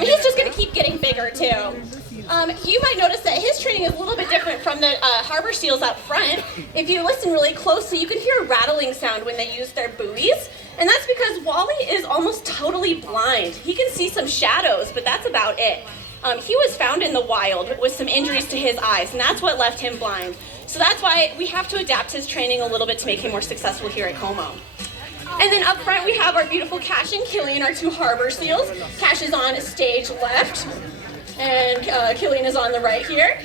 He's just going to keep getting bigger too. You might notice that his training is a little bit different from the harbor seals up front. If you listen really closely, you can hear a rattling sound when they use their buoys. And that's because Wally is almost totally blind. He can see some shadows, but that's about it. He was found in the wild with some injuries to his eyes, and that's what left him blind. So that's why we have to adapt his training a little bit to make him more successful here at Como. And then up front we have our beautiful Cash and Killian, our two harbor seals. Cash is on stage left, and Killian is on the right here.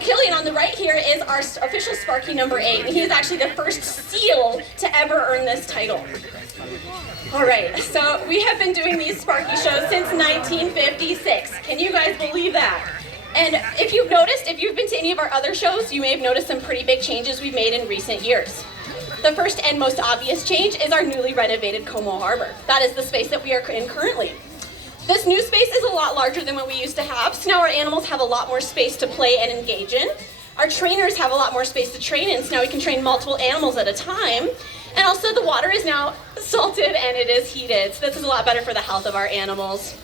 Killian on the right here is our official Sparky number 8, and he is actually the first seal to ever earn this title. All right, so we have been doing these Sparky shows since 1956. Can you guys believe that? And if you've noticed, if you've been to any of our other shows, you may have noticed some pretty big changes we've made in recent years. The first and most obvious change is our newly renovated Como Harbor. That is the space that we are in currently. This new space is a lot larger than what we used to have, so now our animals have a lot more space to play and engage in. Our trainers have a lot more space to train in, so now we can train multiple animals at a time. And also the water is now salted and it is heated, so this is a lot better for the health of our animals.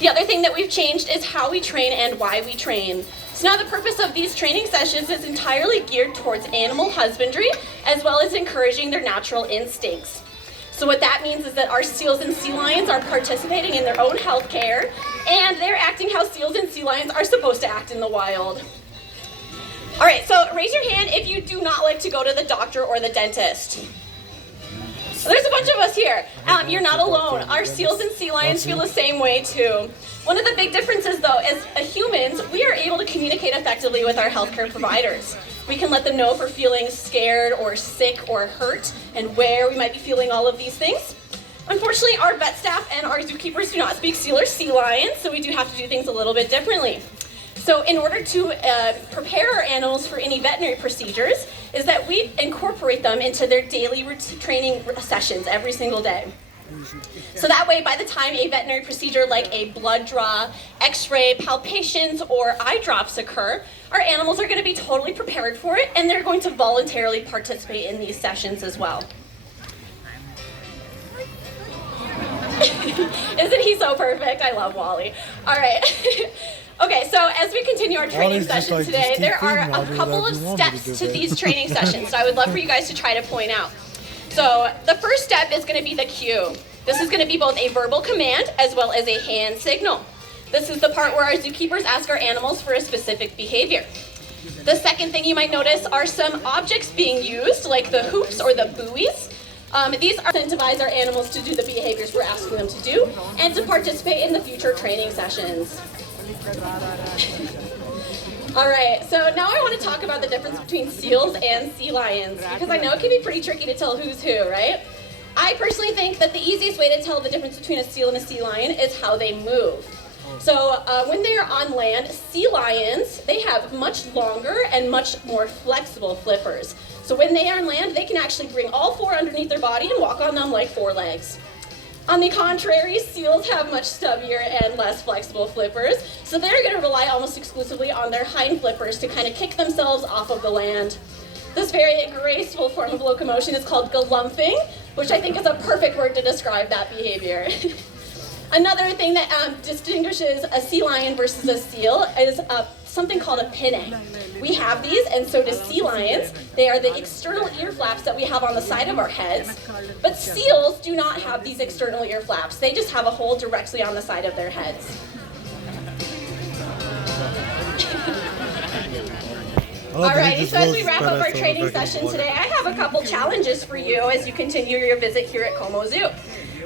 The other thing that we've changed is how we train and why we train. So now the purpose of these training sessions is entirely geared towards animal husbandry, as well as encouraging their natural instincts. So what that means is that our seals and sea lions are participating in their own health care, and they're acting how seals and sea lions are supposed to act in the wild. All right, so raise your hand if you do not like to go to the doctor or the dentist. There's a bunch of us here. You're not alone. Our seals and sea lions feel the same way too. One of the big differences though is as humans, we are able to communicate effectively with our healthcare providers. We can let them know if we're feeling scared or sick or hurt and where we might be feeling all of these things. Unfortunately, our vet staff and our zookeepers do not speak seal or sea lion, so we do have to do things a little bit differently. So in order to prepare our animals for any veterinary procedures is that we incorporate them into their daily training sessions every single day. So that way, by the time a veterinary procedure like a blood draw, x-ray, palpations, or eye drops occur, our animals are going to be totally prepared for it, and they're going to voluntarily participate in these sessions as well. Isn't he so perfect? I love Wally. All right. Okay, so as we continue our training session today, there are a couple of steps to these training sessions, so I would love for you guys to try to point out. So the first step is going to be the cue. This is going to be both a verbal command as well as a hand signal. This is the part where our zookeepers ask our animals for a specific behavior. The second thing you might notice are some objects being used, like the hoops or the buoys. These are to incentivize our animals to do the behaviors we're asking them to do and to participate in the future training sessions. All right, so now I want to talk about the difference between seals and sea lions, because I know it can be pretty tricky to tell who's who, right? I personally think that the easiest way to tell the difference between a seal and a sea lion is how they move. So when they are on land, sea lions, they have much longer and much more flexible flippers. So when they are on land, they can actually bring all four underneath their body and walk on them like four legs. On the contrary, seals have much stubbier and less flexible flippers, so they're going to rely almost exclusively on their hind flippers to kind of kick themselves off of the land. This very graceful form of locomotion is called galumphing, which I think is a perfect word to describe that behavior. Another thing that distinguishes a sea lion versus a seal is something called a pinnae. We have these, and so do sea lions. They are the external ear flaps that we have on the side of our heads. But seals do not have these external ear flaps. They just have a hole directly on the side of their heads. Alrighty, so as we wrap up our training session today, I have a couple challenges for you as you continue your visit here at Como Zoo.